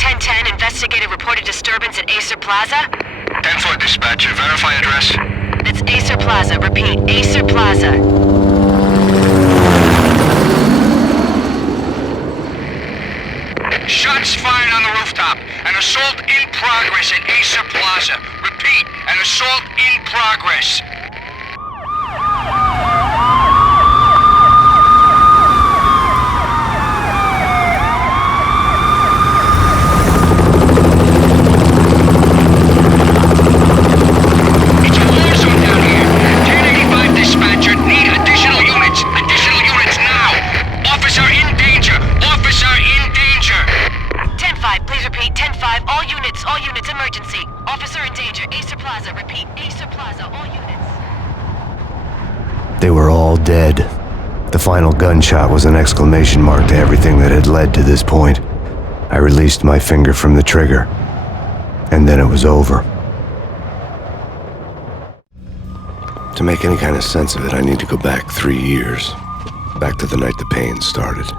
1010, investigated reported disturbance at Acer Plaza. 10-4 dispatcher, verify address. It's Acer Plaza, repeat, Acer Plaza. Shots fired on the rooftop. An assault in progress at Acer Plaza. Repeat, an assault in progress. It's a war zone down here. 1085 dispatcher, need additional units. Additional units now. Officer in danger. Officer in danger. 10-5, please repeat, 10-5, all units, emergency. Officer in danger, Acer Plaza, repeat, Acer Plaza, all units. They were all dead. The final gunshot was an exclamation mark to everything that had led to this point. I released my finger from the trigger, and then it was over. To make any kind of sense of it, I need to go back 3 years. Back to the night the Payne started.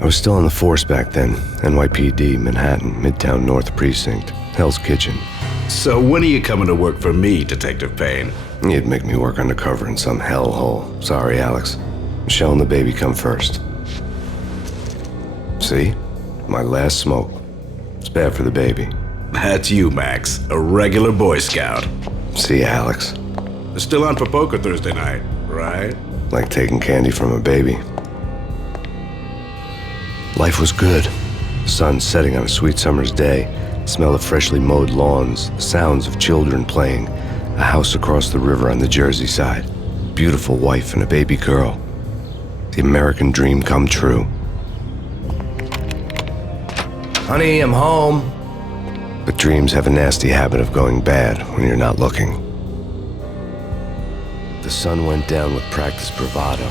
I was still on the force back then. NYPD, Manhattan, Midtown North Precinct, Hell's Kitchen. So when are you coming to work for me, Detective Payne? You'd make me work undercover in some hellhole. Sorry, Alex. Michelle and the baby come first. See? My last smoke. It's bad for the baby. That's you, Max. A regular Boy Scout. See, Alex. Still on for poker Thursday night, right? Like taking candy from a baby. Life was good. The sun setting on a sweet summer's day. Smell of freshly mowed lawns. The sounds of children playing. A house across the river on the Jersey side. Beautiful wife and a baby girl. The American dream come true. Honey, I'm home. But dreams have a nasty habit of going bad when you're not looking. The sun went down with practiced bravado.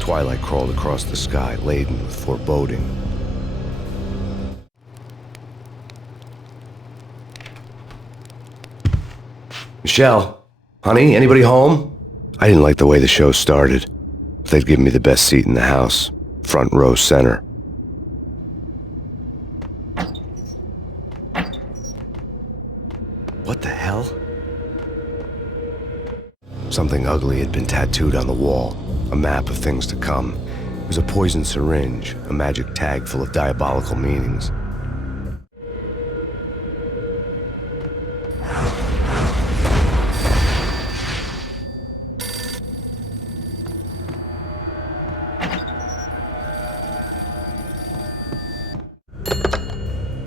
Twilight crawled across the sky, laden with foreboding. Michelle, honey, anybody home? I didn't like the way the show started. They'd given me the best seat in the house, front row center. What the hell? Something ugly had been tattooed on the wall, a map of things to come. It was a poison syringe, a magic tag full of diabolical meanings.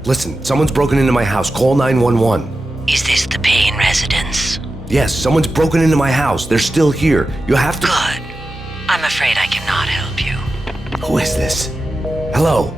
Listen, someone's broken into my house. Call 911. Is this the Payne residence? Yes, someone's broken into my house. They're still here. You have to... Good. I'm afraid I cannot help you. Who is this? Hello?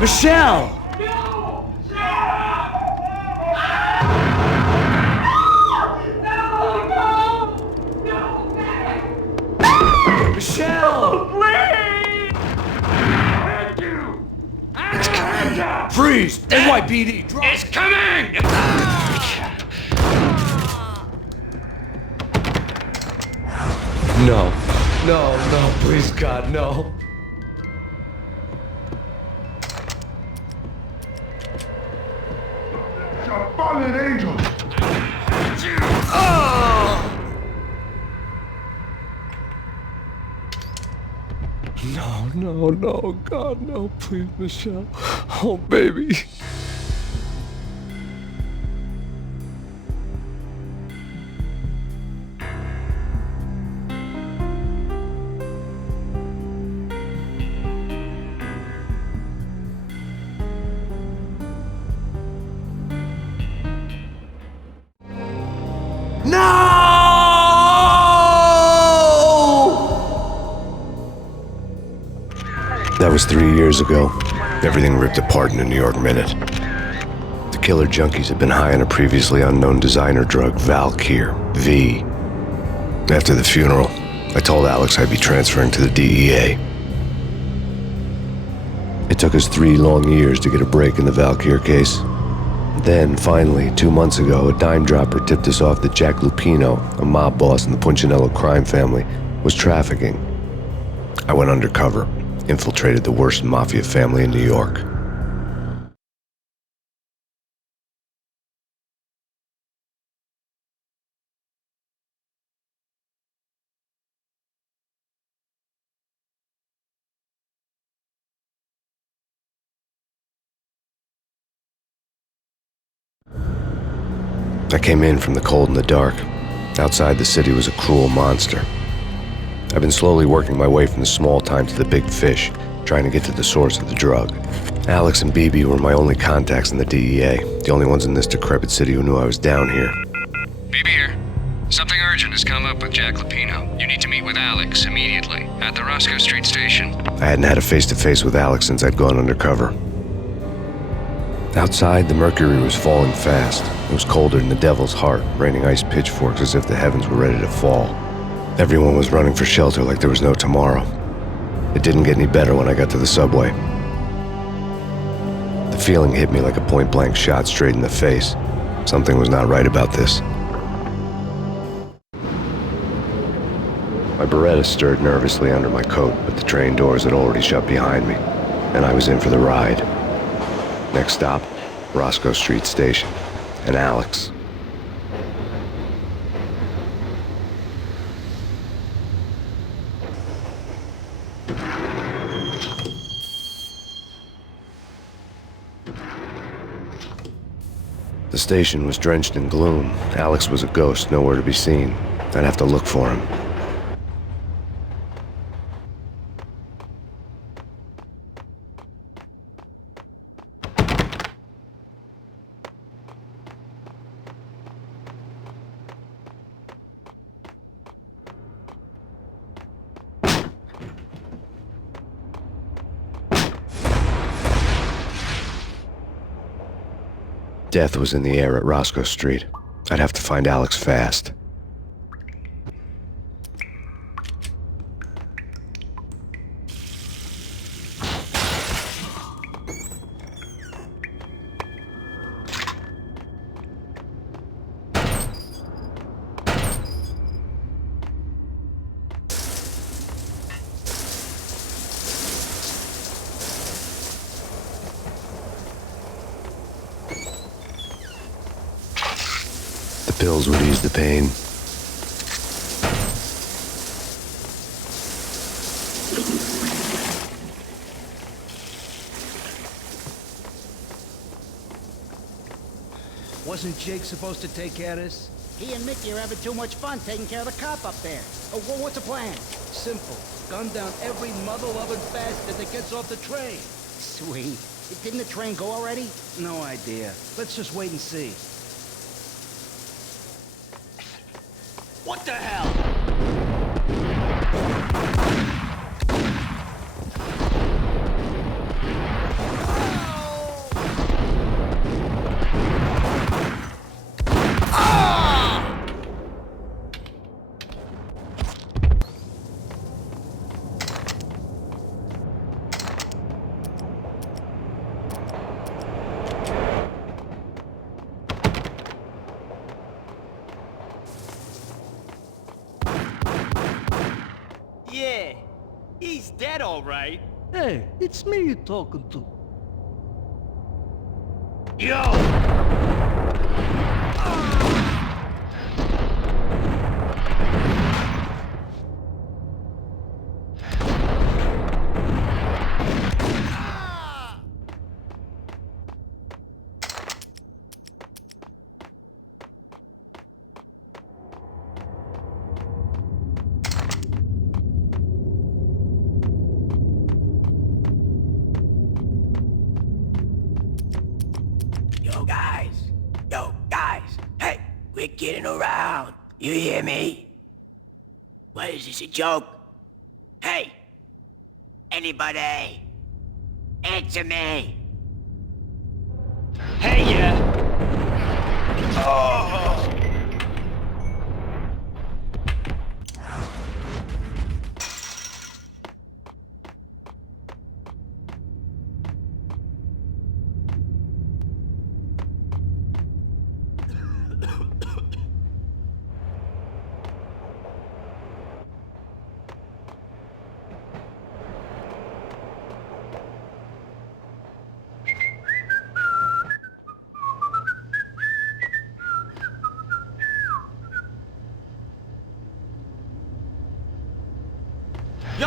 Michelle! Michelle! Please! Thank you! It's coming! Freeze! NYPD! Drop! It's coming! No. No, please, God, no. A fallen angel! No, God, no, please, Michelle. Oh, baby. That was 3 years ago. Everything ripped apart in a New York minute. The killer junkies had been high on a previously unknown designer drug, Valkyr, V. After the funeral, I told Alex I'd be transferring to the DEA. It took us 3 long years to get a break in the Valkyr case. Then, finally, 2 months ago, a dime dropper tipped us off that Jack Lupino, a mob boss in the Punchinello crime family, was trafficking. I went undercover, infiltrated the worst mafia family in New York. I came in from the cold and the dark. Outside the city was a cruel monster. I've been slowly working my way from the small time to the big fish, trying to get to the source of the drug. Alex and BB were my only contacts in the DEA, the only ones in this decrepit city who knew I was down here. BB here. Something urgent has come up with Jack Lupino. You need to meet with Alex immediately at the Roscoe Street station. I hadn't had a face-to-face with Alex since I'd gone undercover. Outside, the mercury was falling fast. It was colder than the devil's heart, raining ice pitchforks as if the heavens were ready to fall. Everyone was running for shelter like there was no tomorrow. It didn't get any better when I got to the subway. The feeling hit me like a point-blank shot straight in the face. Something was not right about this. My Beretta stirred nervously under my coat, but the train doors had already shut behind me, and I was in for the ride. Next stop, Roscoe Street Station, and Alex. The station was drenched in gloom. Alex was a ghost, nowhere to be seen. I'd have to look for him. Death was in the air at Roscoe Street. I'd have to find Alex fast. The pills would ease the pain. Wasn't Jake supposed to take care of this? He and Mickey are having too much fun taking care of the cop up there. Oh, well, what's the plan? Simple. Gun down every mother-loving bastard that gets off the train. Sweet. Didn't the train go already? No idea. Let's just wait and see. What the hell? Yeah, he's dead, all right. Hey, it's me you're talking to. Yo! Yo, guys. Quit kidding around. You hear me? What is this, a joke? Hey! Anybody? Answer me! Hey, yeah. Yo!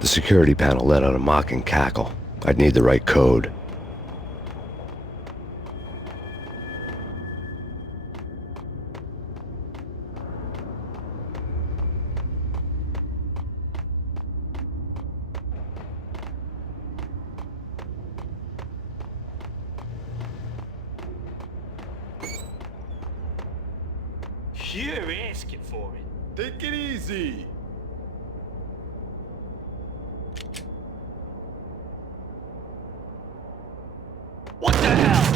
The security panel let out a mocking cackle. I'd need the right code. You're asking for it. Take it easy. What the hell?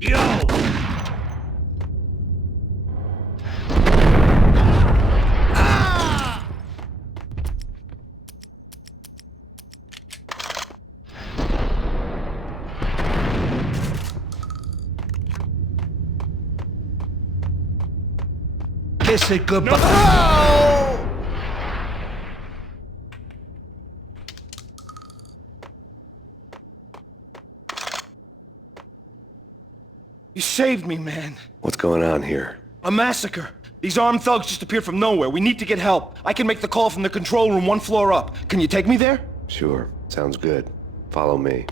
Yo! Kiss it goodbye. You saved me, man. What's going on here? A massacre. These armed thugs just appeared from nowhere. We need to get help. I can make the call from the control room 1 floor up. Can you take me there? Sure, sounds good. Follow me.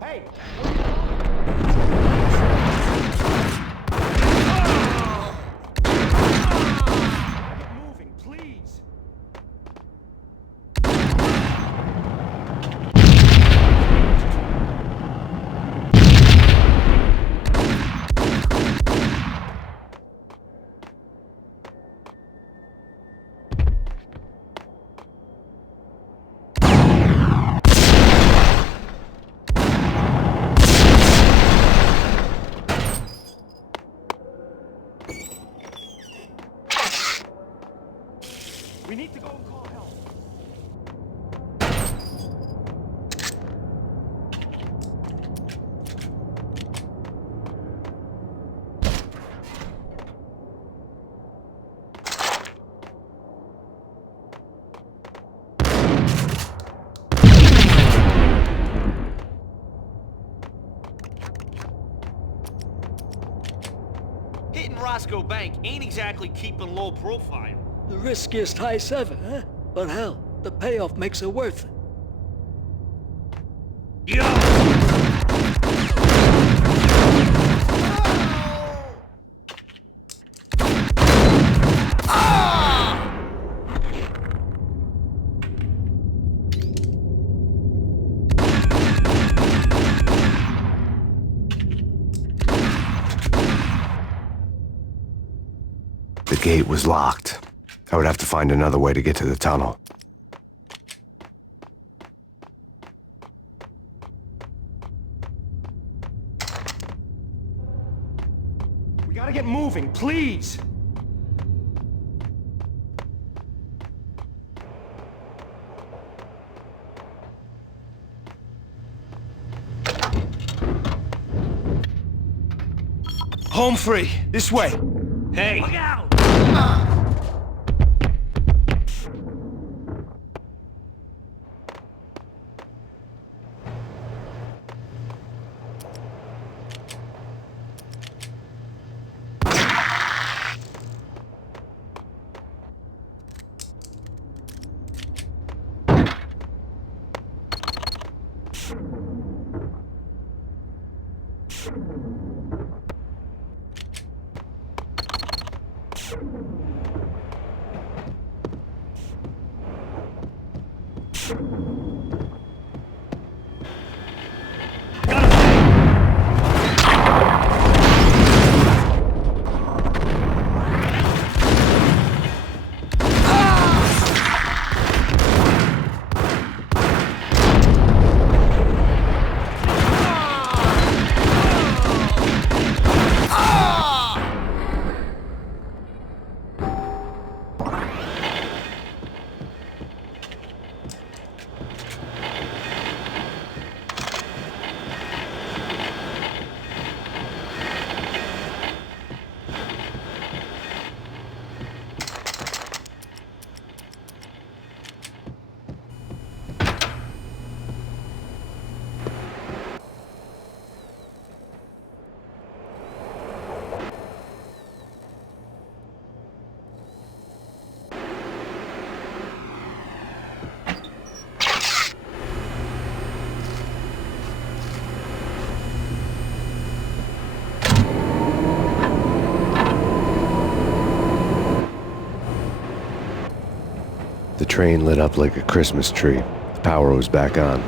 Hey! Get moving, please. We need to go and call help. Hitting Roscoe Bank ain't exactly keeping low profile. The riskiest heist ever, huh? But hell, the payoff makes it worth it. Yo! The gate was locked. I would have to find another way to get to the tunnel. We gotta get moving, please! Home free. This way. Hey! Look out! The train lit up like a Christmas tree. The power was back on.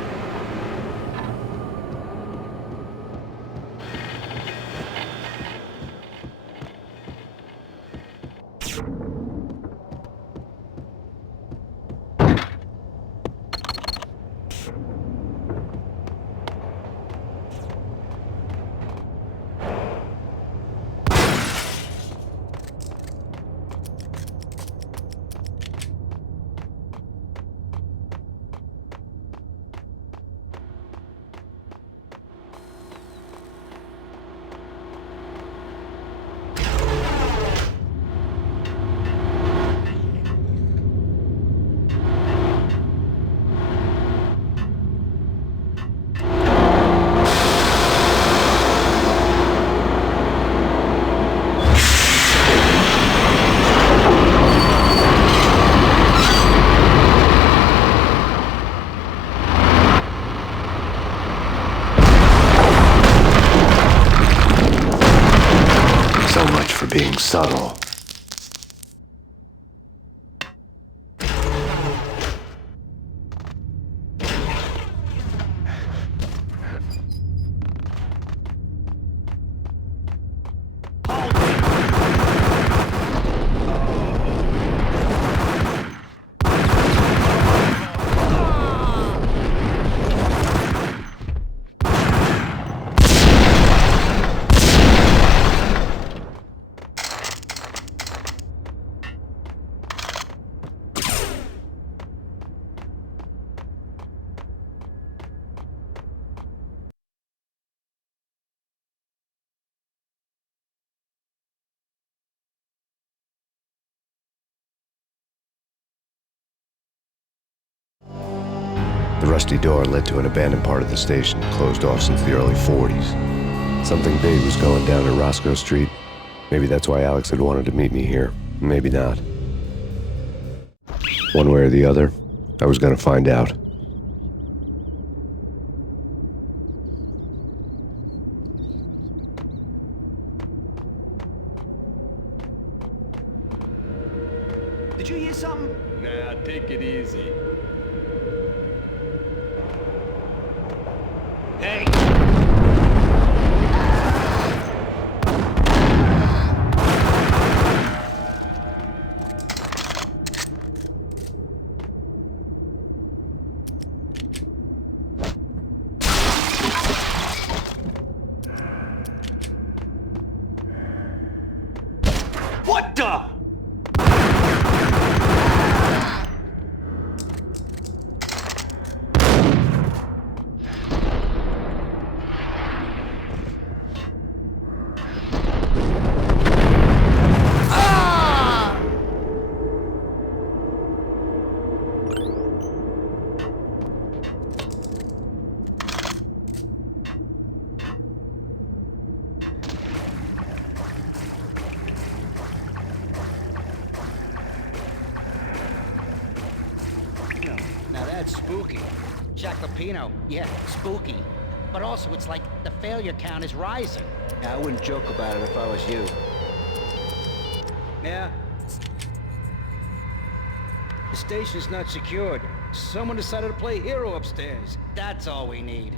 Being subtle. The rusty door led to an abandoned part of the station, closed off since the early 40s. Something big was going down at Roscoe Street. Maybe that's why Alex had wanted to meet me here. Maybe not. One way or the other, I was gonna find out. Did you hear something? Nah, take it easy. Hey! What the? Now that's spooky. Jack Lapino, yeah, spooky. But also, it's like the failure count is rising. I wouldn't joke about it if I was you. Yeah? The station's not secured. Someone decided to play hero upstairs. That's all we need.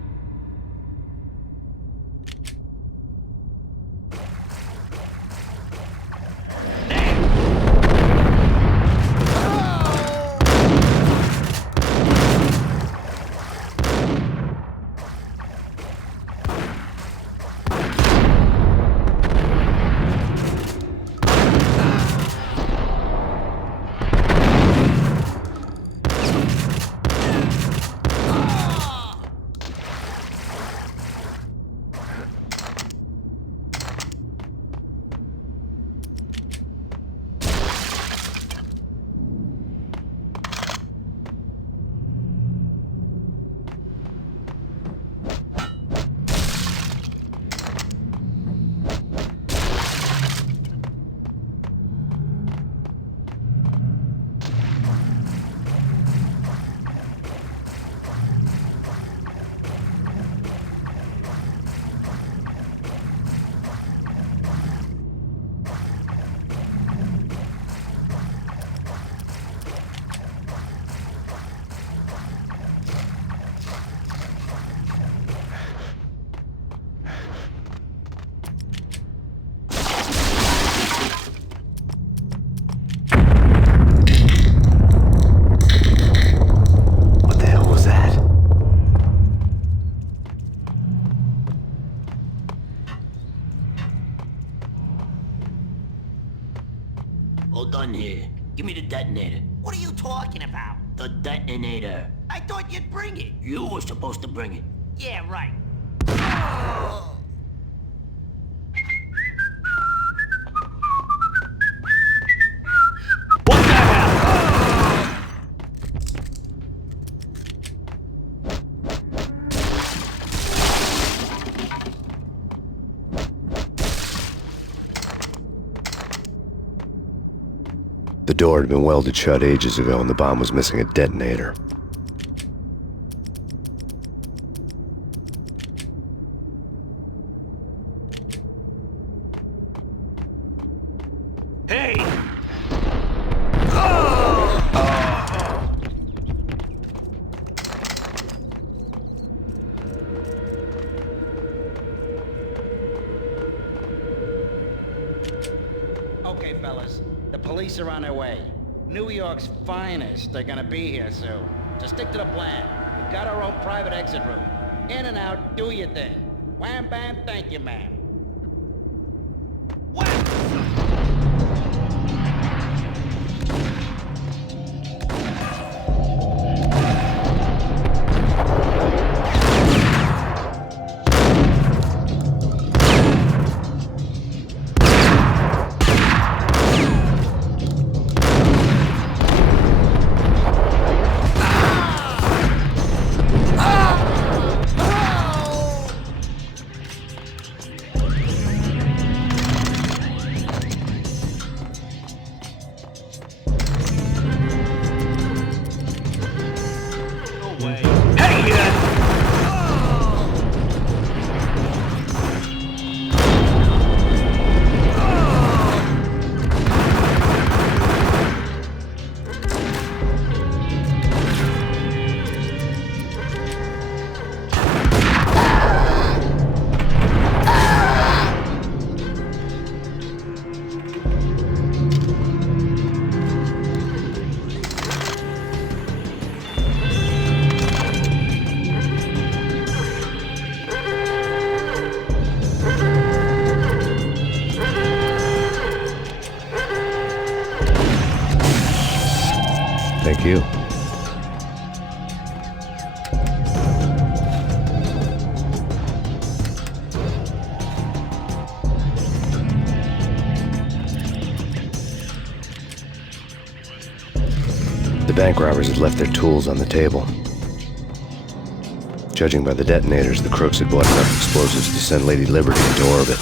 Hold on here. Give me the detonator. What are you talking about? The detonator. I thought you'd bring it. You were supposed to bring it. Yeah, right. What the hell? The door had been welded shut ages ago and the bomb was missing a detonator. Hey! Okay, fellas. The police are on their way. New York's finest are gonna be here soon. So stick to the plan. We've got our own private exit route. In and out, do your thing. Wham bam, thank you, ma'am. Thank you. The bank robbers had left their tools on the table. Judging by the detonators, the crooks had bought enough explosives to send Lady Liberty into orbit.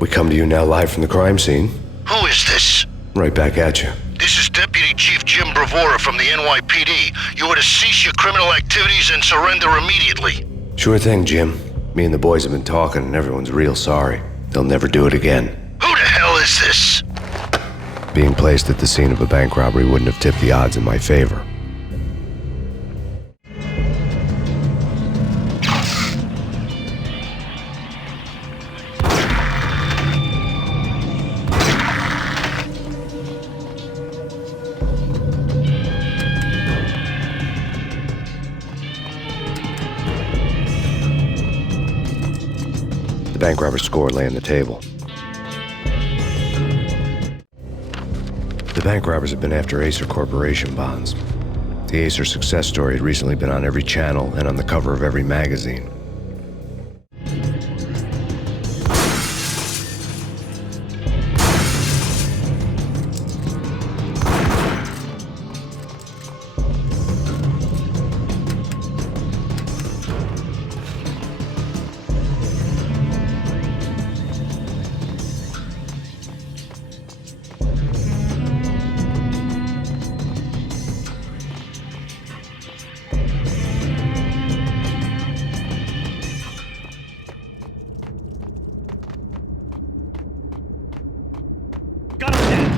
We come to you now live from the crime scene. Who is this? Right back at you. This is Deputy Chief Jim Bravura from the NYPD. You are to cease your criminal activities and surrender immediately. Sure thing, Jim. Me and the boys have been talking and everyone's real sorry. They'll never do it again. Who the hell is this? Being placed at the scene of a bank robbery wouldn't have tipped the odds in my favor. The bank robber's score lay on the table. The bank robbers had been after Acer Corporation bonds. The Acer success story had recently been on every channel and on the cover of every magazine. Got him dead.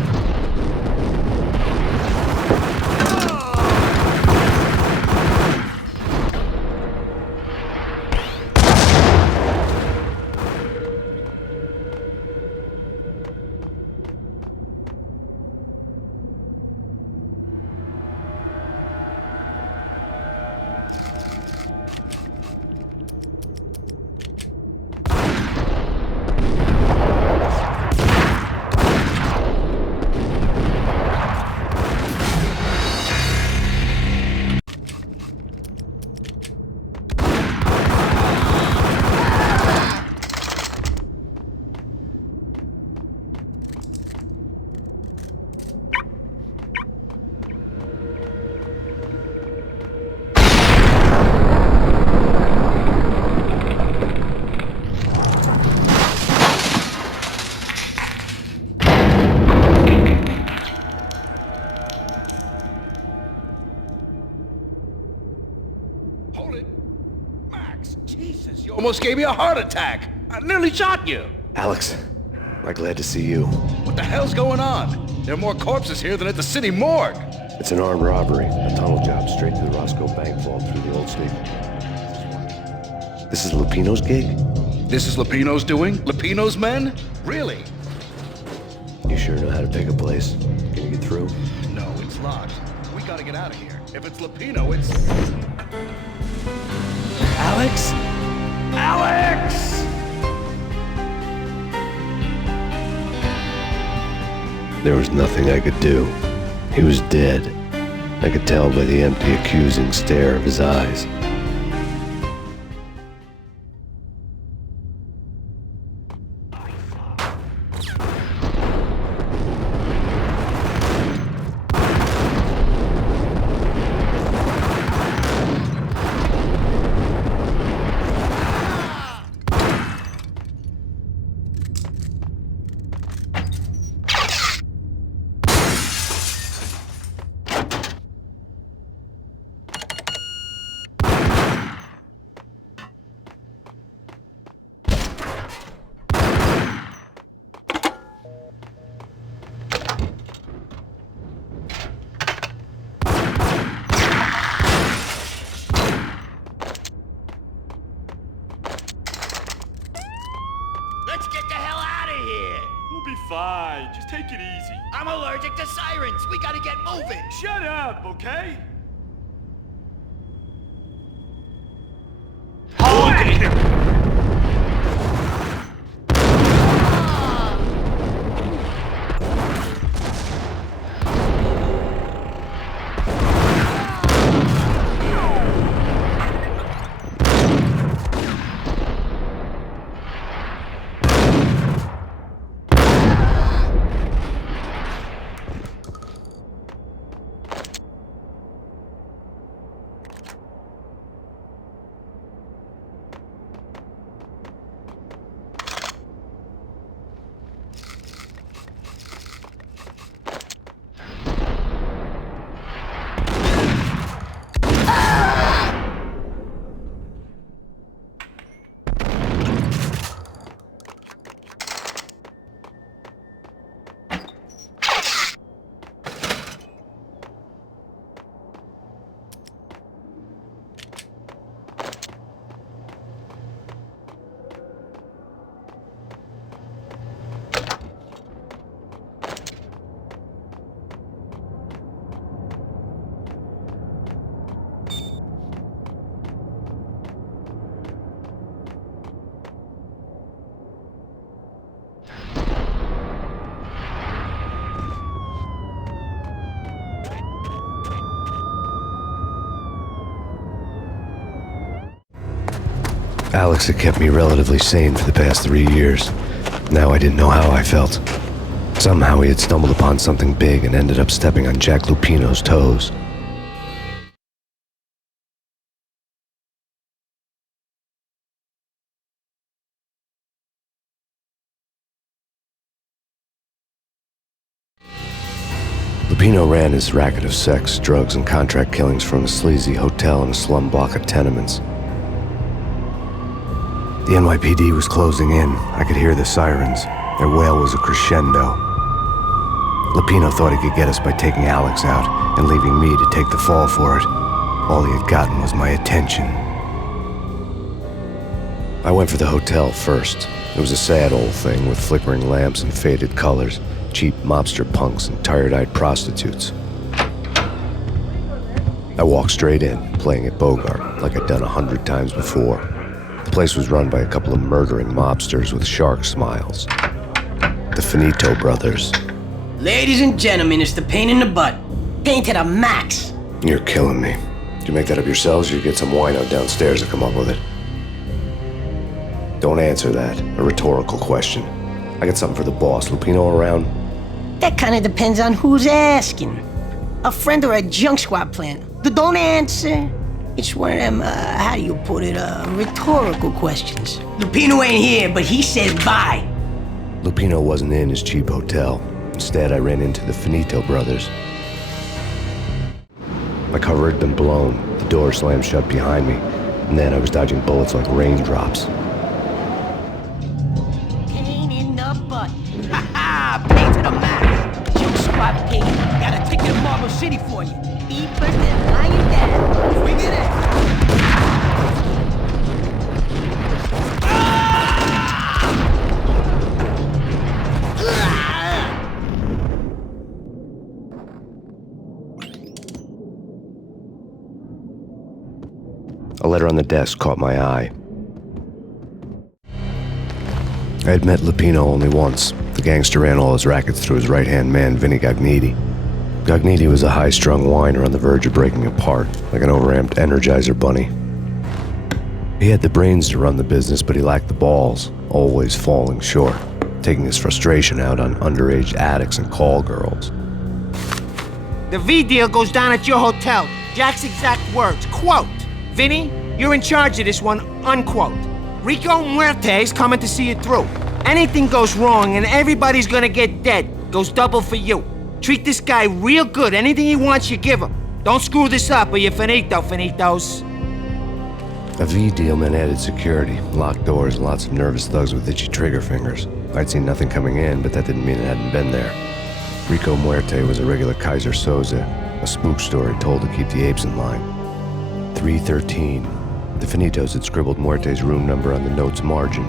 Hold it. Max, Jesus, you almost gave me a heart attack. I nearly shot you. Alex, I'm glad to see you. What the hell's going on? There are more corpses here than at the city morgue. It's an armed robbery, a tunnel job straight to the Roscoe Bank vault through the old state. This is Lupino's gig? This is Lupino's doing? Lupino's men? Really? You sure know how to pick a place? Can you get through? No, it's locked. We gotta get out of here. If it's Lupino, it's... Alex? Alex! There was nothing I could do. He was dead. I could tell by the empty, accusing stare of his eyes. Let's get the hell out of here! We'll be fine. Just take it easy. I'm allergic to sirens. We gotta get moving. Shut up, okay? Alex had kept me relatively sane for the past 3 years. Now I didn't know how I felt. Somehow he had stumbled upon something big and ended up stepping on Jack Lupino's toes. Lupino ran his racket of sex, drugs, and contract killings from a sleazy hotel in a slum block of tenements. The NYPD was closing in. I could hear the sirens. Their wail was a crescendo. Lupino thought he could get us by taking Alex out and leaving me to take the fall for it. All he had gotten was my attention. I went for the hotel first. It was a sad old thing with flickering lamps and faded colors, cheap mobster punks and tired-eyed prostitutes. I walked straight in, playing at Bogart, like I'd done 100 times before. The place was run by a couple of murdering mobsters with shark smiles. The Finito brothers. Ladies and gentlemen, it's the pain in the butt. Pain to the max. You're killing me. Did you make that up yourselves, or you get some wino downstairs to come up with it? Don't answer that. A rhetorical question. I got something for the boss. Lupino around? That kind of depends on who's asking. A friend or a junk squad plan. Don't answer. It's one of them, how do you put it, rhetorical questions. Lupino ain't here, but he says bye. Lupino wasn't in his cheap hotel. Instead, I ran into the Finito brothers. My cover had been blown. The door slammed shut behind me, and then I was dodging bullets like raindrops. Pain in the butt. Ha ha! Pain to the max. Junk squad pain. Got a ticket to Marble City for you. Be first and lying down. Bring it in. A letter on the desk caught my eye. I had met Lupino only once. The gangster ran all his rackets through his right-hand man, Vinny Gagniti. Gagniti was a high-strung whiner on the verge of breaking apart, like an overamped Energizer bunny. He had the brains to run the business, but he lacked the balls, always falling short, taking his frustration out on underage addicts and call girls. The V deal goes down at your hotel. Jack's exact words, quote, "Vinny, you're in charge of this one," unquote. Rico Muerte's coming to see it through. Anything goes wrong and everybody's gonna get dead. Goes double for you. Treat this guy real good. Anything he wants, you give him. Don't screw this up or you're finito, finitos. A V deal meant added security, locked doors, and lots of nervous thugs with itchy trigger fingers. I'd seen nothing coming in, but that didn't mean it hadn't been there. Rico Muerte was a regular Kaiser Soze, a spook story told to keep the apes in line. 313. The Finitos had scribbled Muerte's room number on the note's margin.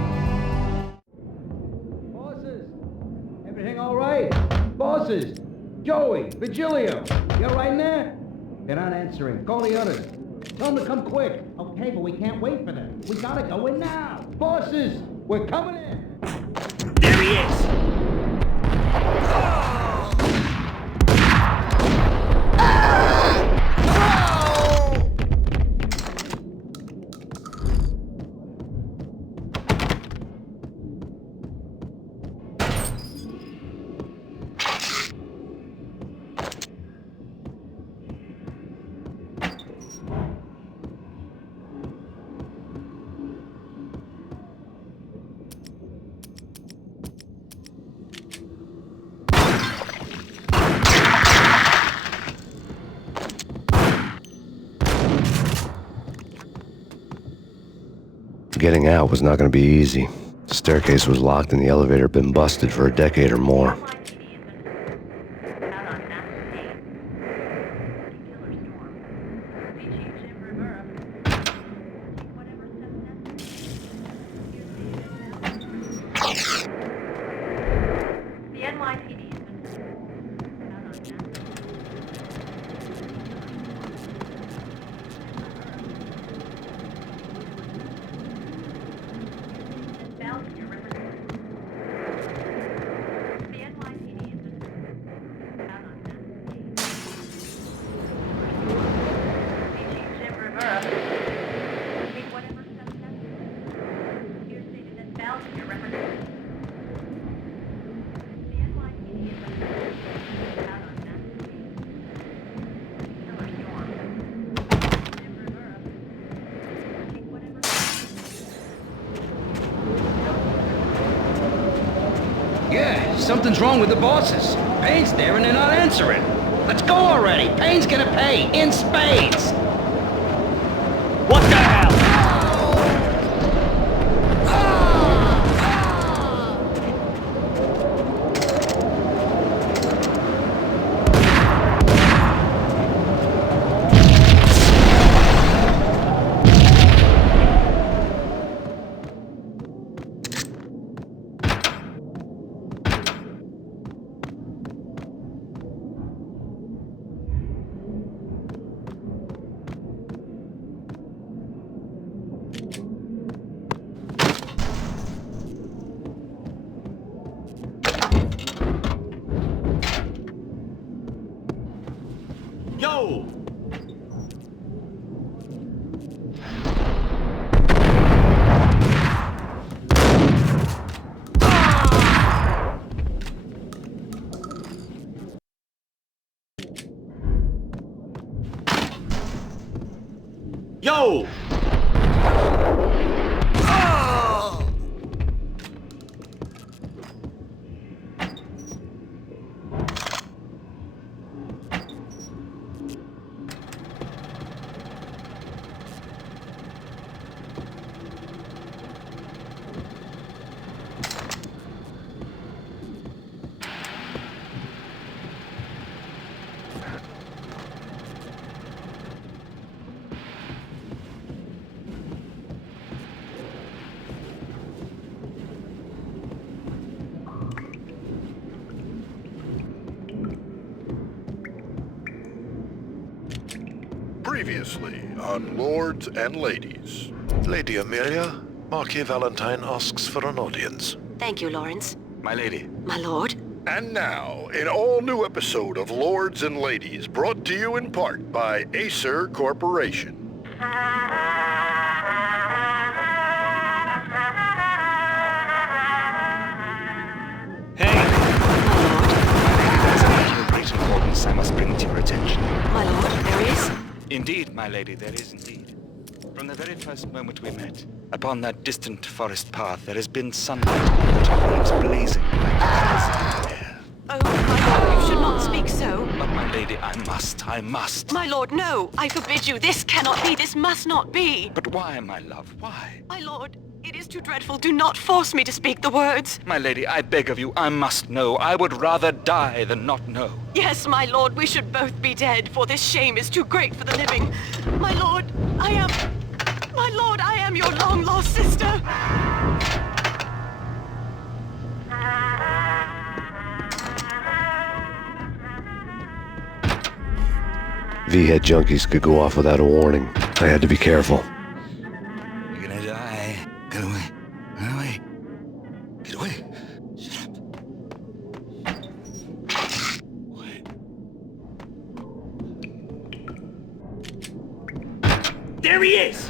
Bosses! Everything all right? Bosses! Joey! Vigilio! You all right in there? They're not answering. Call the others. Tell them to come quick. Okay, but we can't wait for them. We gotta go in now. Bosses! We're coming in! There he is. Getting out was not going to be easy. The staircase was locked and the elevator had been busted for a decade or more. something's wrong with the bosses. Payne's there and they're not answering. Let's go already. Payne's gonna pay in spades. What the hell? Yo! Yo! Previously on Lords and Ladies. Lady Amelia, Marquis Valentine asks for an audience. Thank you, Lawrence. My lady. My lord. And now, an all-new episode of Lords and Ladies, brought to you in part by Acer Corporation. Great importance I must bring to your attention. My lord, there is? Indeed, my lady, there is indeed. From the very first moment we met, upon that distant forest path, there has been sunlight that flames blazing like fires in the air. Oh, my lord, you should not speak so. But my lady, I must. My lord, no. I forbid you. This cannot be. This must not be. But why, my love, why? My lord, it is too dreadful. Do not force me to speak the words. My lady, I beg of you, I must know. I would rather die than not know. Yes, my lord, we should both be dead, for this shame is too great for the living. My lord, I am your long-lost sister. V-head junkies could go off without a warning. I had to be careful. You're gonna die. Get away. Get away. Get away. Shut up. What? There he is!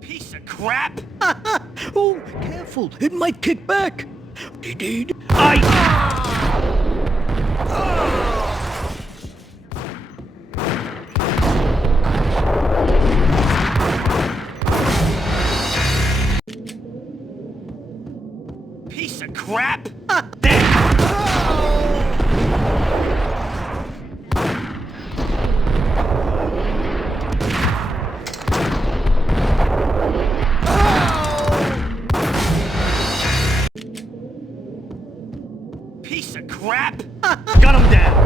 Piece of crap! Oh, careful. It might kick back. Indeed. Piece of crap! crap! Gun him down!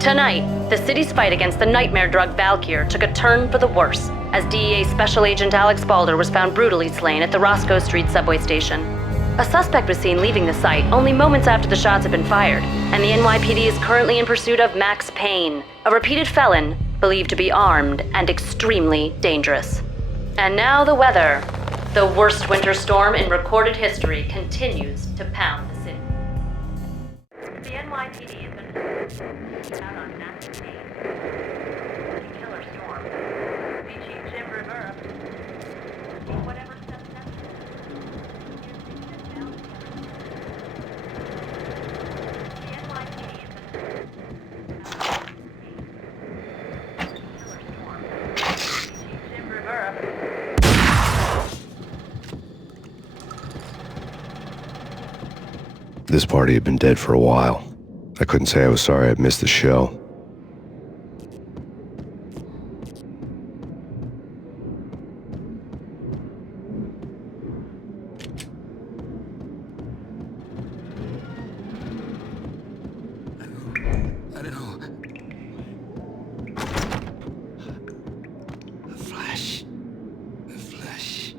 Tonight, the city's fight against the nightmare drug Valkyr took a turn for the worse, as DEA Special Agent Alex Balder was found brutally slain at the Roscoe Street subway station. A suspect was seen leaving the site only moments after the shots had been fired, and the NYPD is currently in pursuit of Max Payne, a repeated felon believed to be armed and extremely dangerous. And now the weather. The worst winter storm in recorded history continues to pound the city. The NYPD has been out on Max Payne. Killer storm. VG Jim Rivera. Take whatever steps necessary. The NYPD has been killer storm. VG Jim Rivera. This party had been dead for a while. I couldn't say I was sorry I'd missed the show. I don't know. The flesh. The flesh.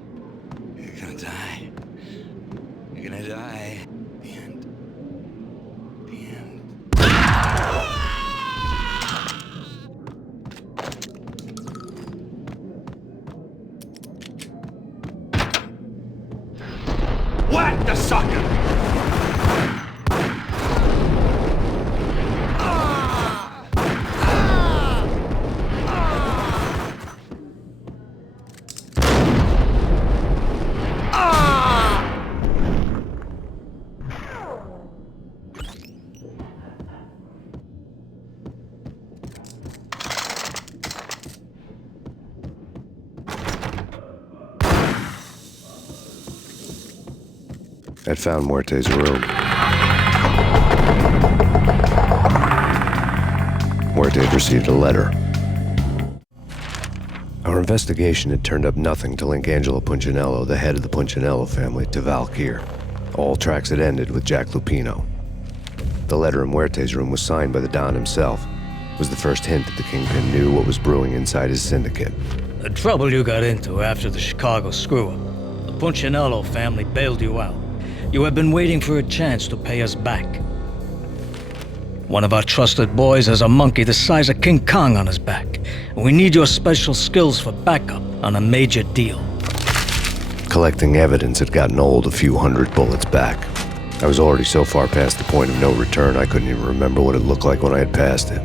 You're gonna die. You're gonna die. The end. The end. Whack the sucker! I'd found Muerte's room. Muerte had received a letter. Our investigation had turned up nothing to link Angelo Punchinello, the head of the Punchinello family, to Valkyr. All tracks had ended with Jack Lupino. The letter in Muerte's room was signed by the Don himself. It was the first hint that the Kingpin knew what was brewing inside his syndicate. The trouble you got into after the Chicago screw-up. The Punchinello family bailed you out. You have been waiting for a chance to pay us back. One of our trusted boys has a monkey the size of King Kong on his back. We need your special skills for backup on a major deal. Collecting evidence had gotten old a few hundred bullets back. I was already so far past the point of no return I couldn't even remember what it looked like when I had passed it.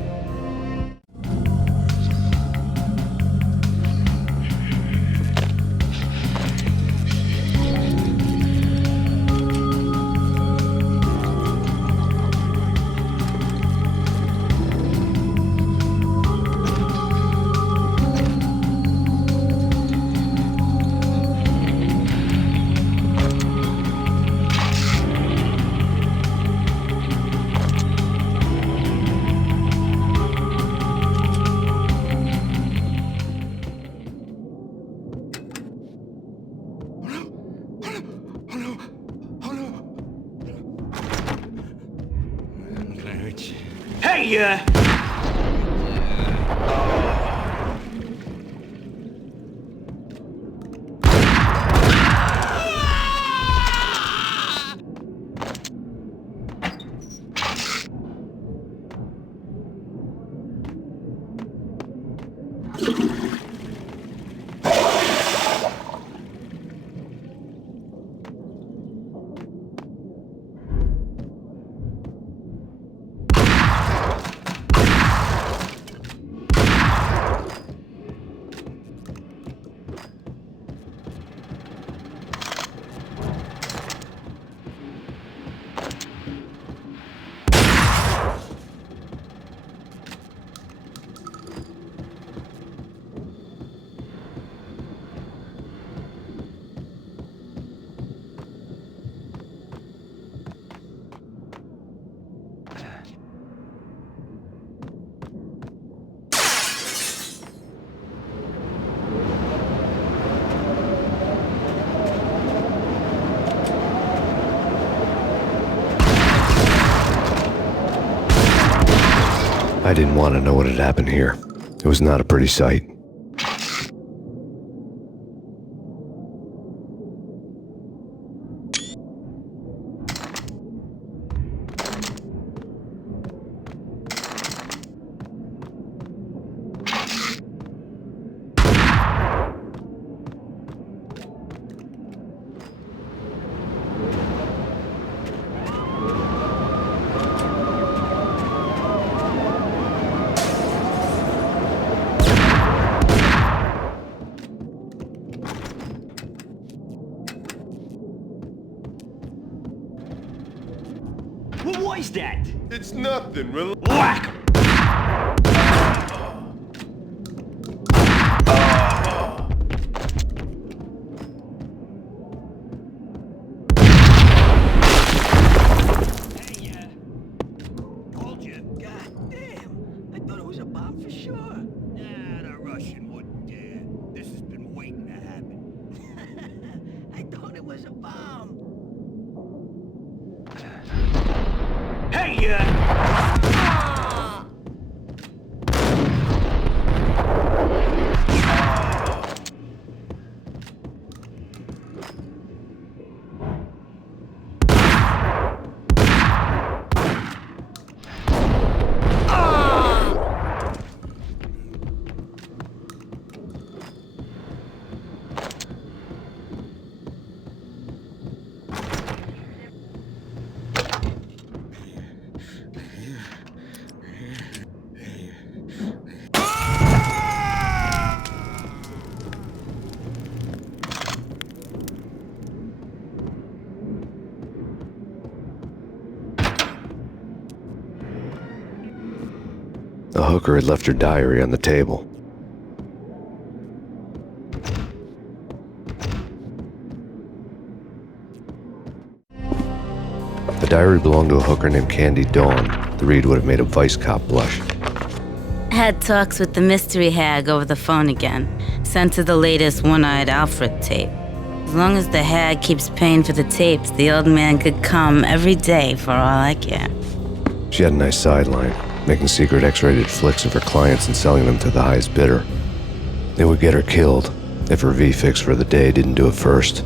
Hey, I didn't want to know what had happened here. It was not a pretty sight. What was that? It's nothing, Whack! Told you. God damn. I thought it was a bomb for sure. Nah, the Russian wouldn't dare. This has been waiting to happen. I thought it was a bomb. Hey, The hooker had left her diary on the table. The diary belonged to a hooker named Candy Dawn. The read would have made a vice cop blush. Had talks with the mystery hag over the phone again. Sent to the latest One-Eyed Alfred tape. As long as the hag keeps paying for the tapes, the old man could come every day for all I care. She had a nice sideline, making secret X-rated flicks of her clients and selling them to the highest bidder. They would get her killed if her V-fix for the day didn't do it first.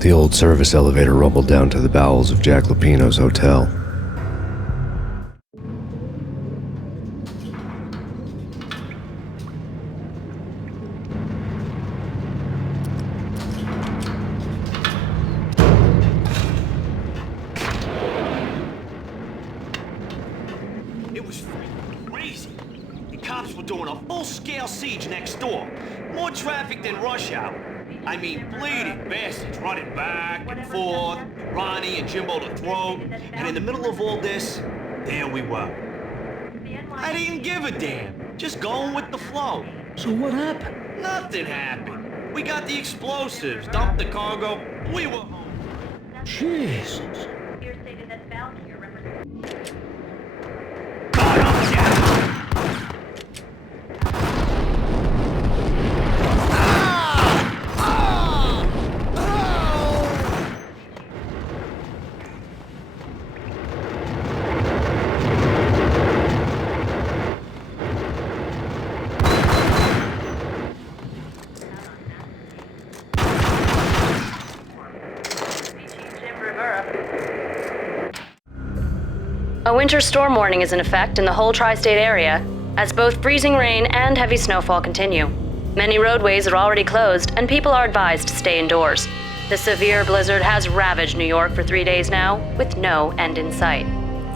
The old service elevator rumbled down to the bowels of Jack Lupino's hotel. cops were doing a full-scale siege next door. More traffic than rush hour. I mean, bleeding bastards running back and forth, Ronnie and Jimbo to throat, and in the middle of all this, there we were. I didn't give a damn, just going with the flow. So what happened? Nothing happened. We got the explosives, dumped the cargo, we were home. Jesus. A winter storm warning is in effect in the whole tri-state area, as both freezing rain and heavy snowfall continue. Many roadways are already closed, and people are advised to stay indoors. The severe blizzard has ravaged New York for 3 days now, with no end in sight.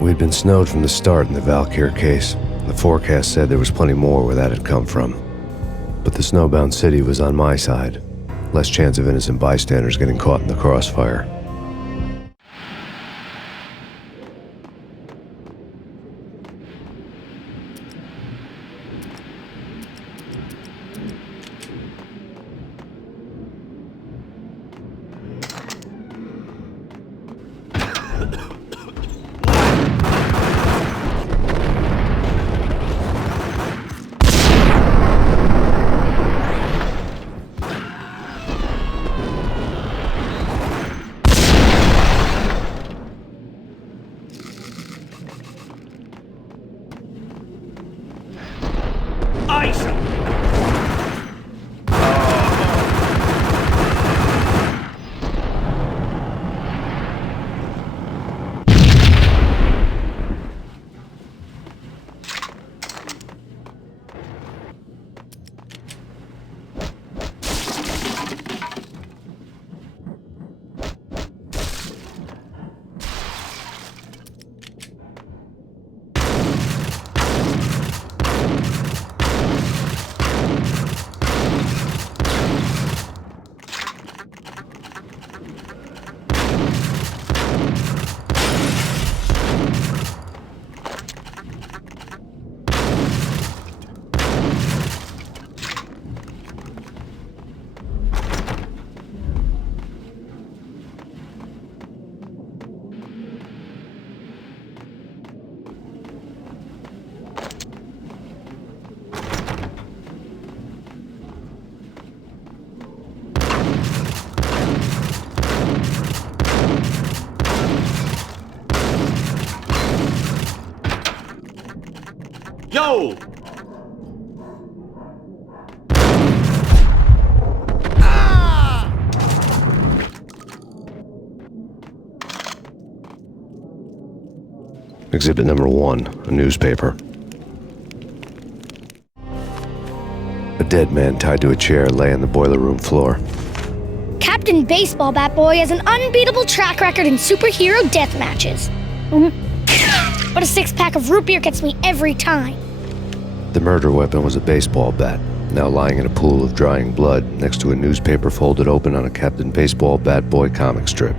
We'd been snowed from the start in the Valkyr case. The forecast said there was plenty more where that had come from. But the snowbound city was on my side. Less chance of innocent bystanders getting caught in the crossfire. Yo! Exhibit number 1, a newspaper. A dead man tied to a chair lay on the boiler room floor. Captain Baseball Bat Boy has an unbeatable track record in superhero death matches. But a 6-pack of root beer gets me every time. The murder weapon was a baseball bat, now lying in a pool of drying blood next to a newspaper folded open on a Captain Baseball Bat Boy comic strip.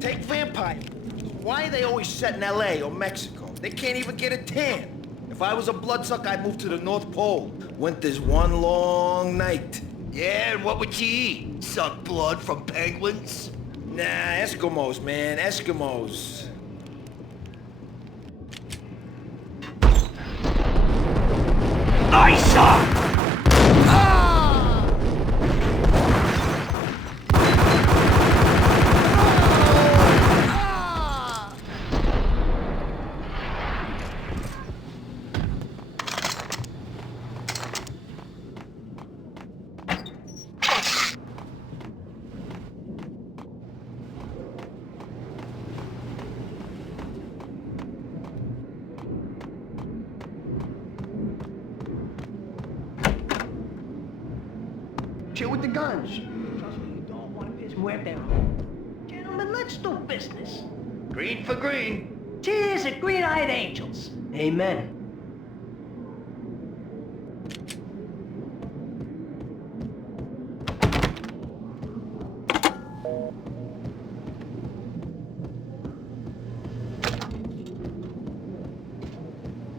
Take vampire. Why are they always set in LA or Mexico? They can't even get a tan. If I was a bloodsucker, I'd move to the North Pole. Winter's one long night. Yeah, and what would you eat? Suck blood from penguins? Nah, Eskimos, man, Eskimos. Nice! Chill with the guns. Trust me, you don't want to piss Muerte off. Gentlemen, let's do business. Green for green. Cheers at Green-Eyed Angels. Amen.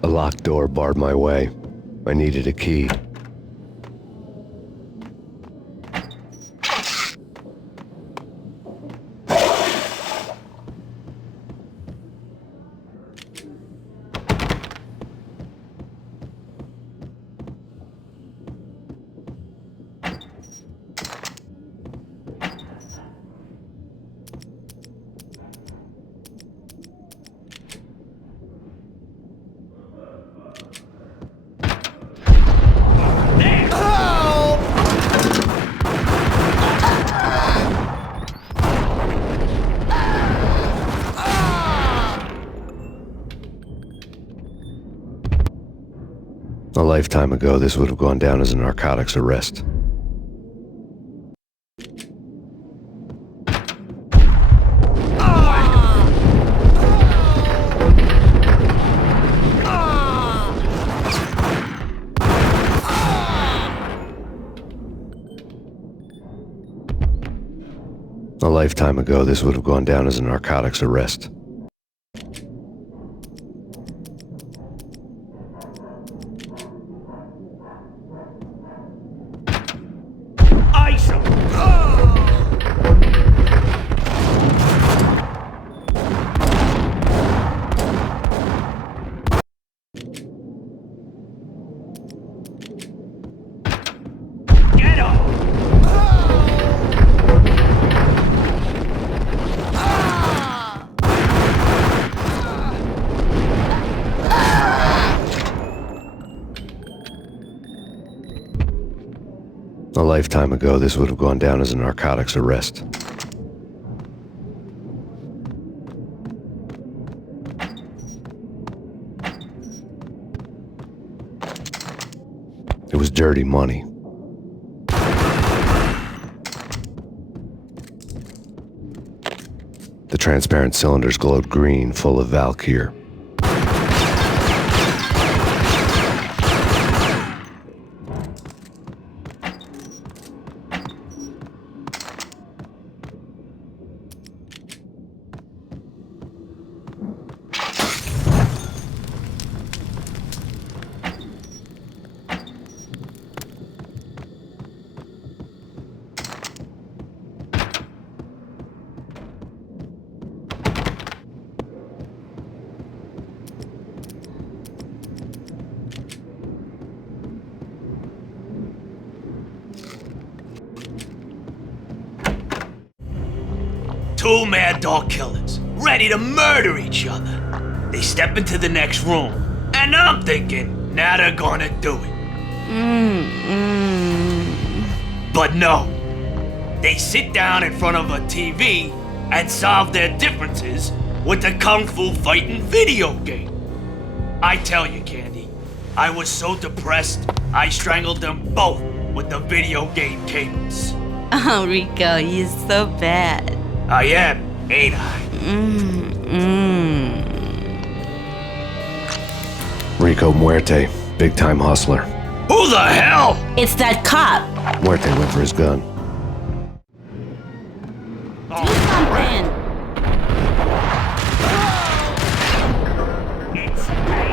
A locked door barred my way. I needed a key. A lifetime ago, this would have gone down as a narcotics arrest. A lifetime ago, this would have gone down as a narcotics arrest. Ice 'em. Get 'em. A lifetime ago, this would have gone down as a narcotics arrest. It was dirty money. The transparent cylinders glowed green, full of Valkyr. Two mad dog killers, ready to murder each other. They step into the next room, and I'm thinking, now they're gonna do it. But no. They sit down in front of a TV and solve their differences with the Kung Fu fighting video game. I tell you, Candy, I was so depressed, I strangled them both with the video game cables. Oh, Rico, you're so bad. I am, ain't I? Rico Muerte, big-time hustler. Who the hell? It's that cop. Muerte went for his gun. Do something.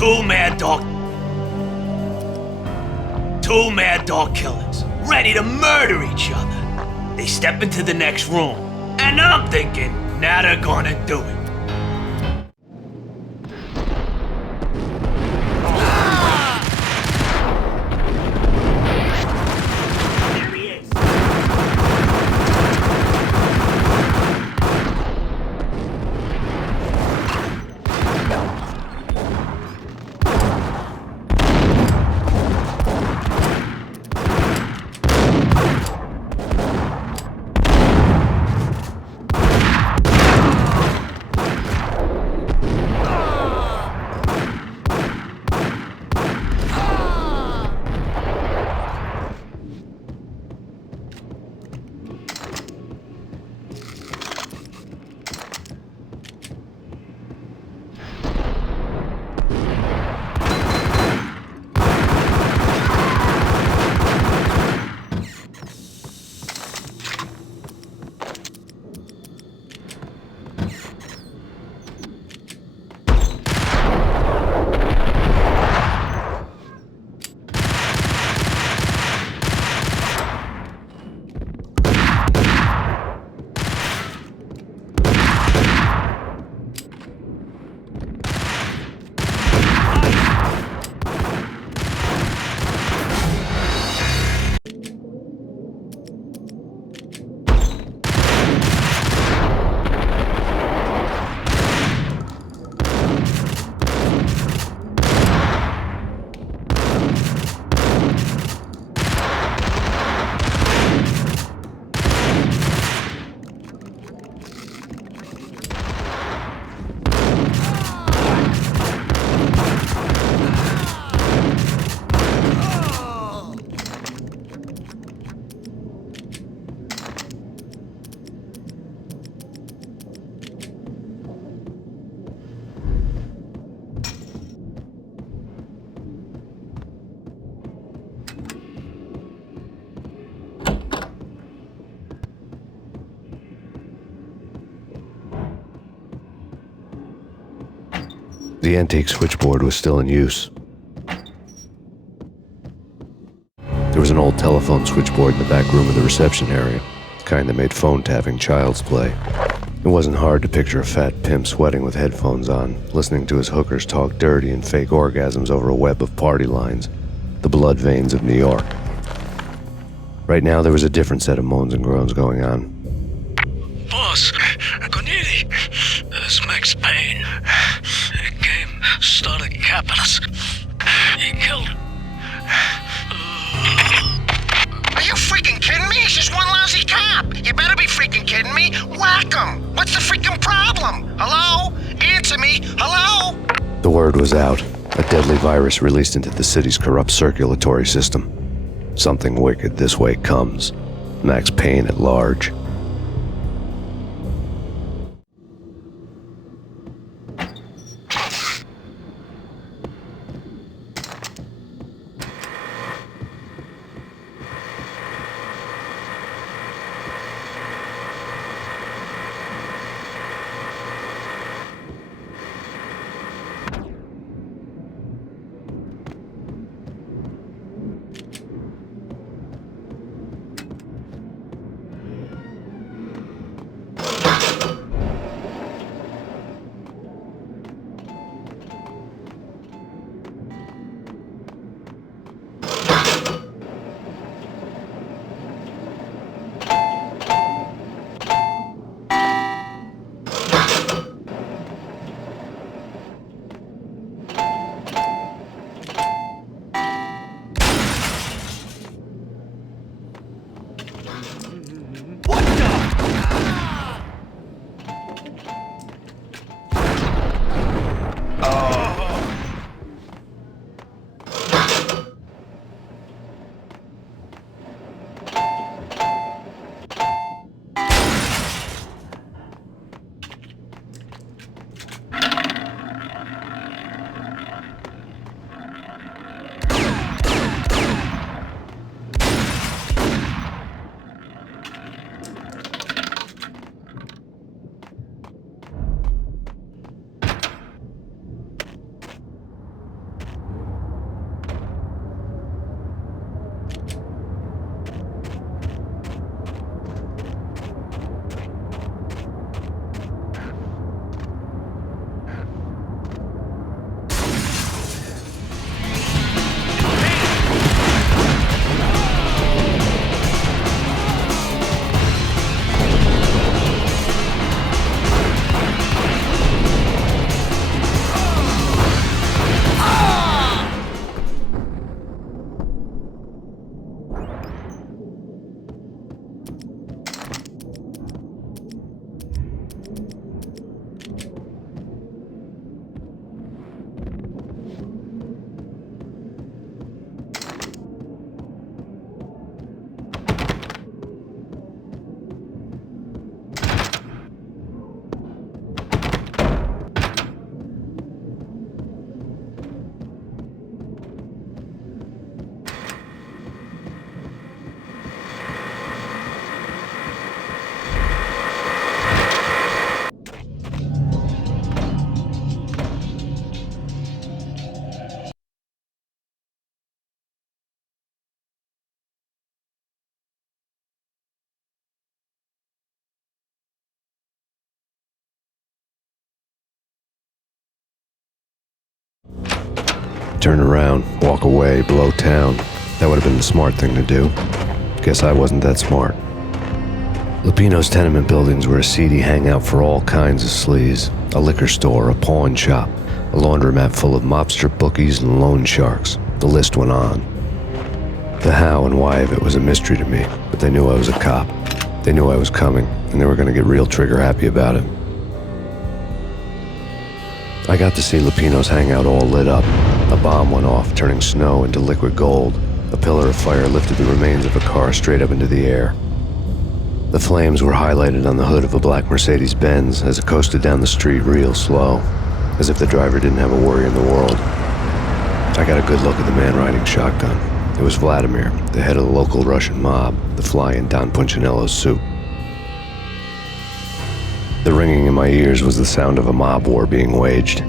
Two mad dog killers, ready to murder each other. They step into the next room, and I'm thinking, now they're gonna do it. The antique switchboard was still in use. There was an old telephone switchboard in the back room of the reception area, the kind that made phone tapping child's play. It wasn't hard to picture a fat pimp sweating with headphones on, listening to his hookers talk dirty and fake orgasms over a web of party lines, the blood veins of New York. Right now, there was a different set of moans and groans going on. Boss, Corneli, it's Max Payne. He came, started capping us. He killed him. Are you freaking kidding me? He's just one lousy cop. You better be freaking kidding me. Whack him. What's the freaking problem? Hello? Answer me. Hello? The word was out. A deadly virus released into the city's corrupt circulatory system. Something wicked this way comes. Max Payne at large. Turn around, walk away, blow town. That would have been the smart thing to do. Guess I wasn't that smart. Lupino's tenement buildings were a seedy hangout for all kinds of sleaze. A liquor store, a pawn shop, a laundromat full of mobster bookies and loan sharks. The list went on. The how and why of it was a mystery to me, but they knew I was a cop. They knew I was coming, and they were going to get real trigger-happy about it. I got to see Lupino's hangout all lit up. A bomb went off, turning snow into liquid gold. A pillar of fire lifted the remains of a car straight up into the air. The flames were highlighted on the hood of a black Mercedes-Benz as it coasted down the street real slow, as if the driver didn't have a worry in the world. I got a good look at the man riding shotgun. It was Vladimir, the head of the local Russian mob, the fly in Don Punchinello's suit. The ringing in my ears was the sound of a mob war being waged.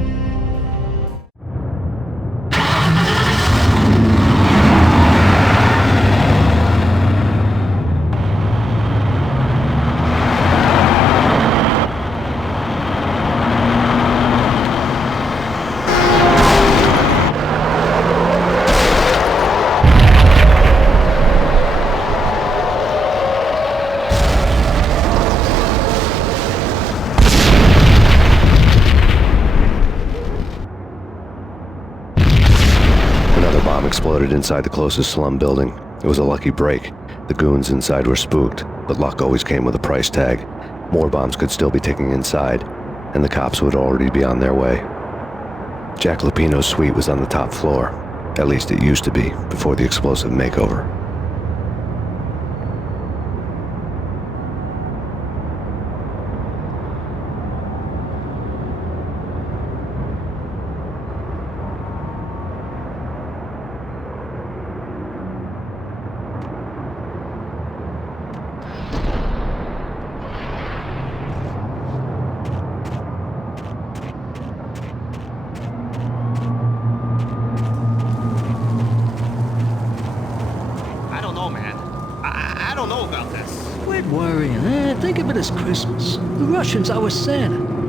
Exploded inside the closest slum building. It was a lucky break. The goons inside were spooked, but luck always came with a price tag. More bombs could still be ticking inside, and the cops would already be on their way. Jack Lupino's suite was on the top floor. At least it used to be, before the explosive makeover. Quit worrying, eh? Think of it as Christmas. The Russians are with Santa.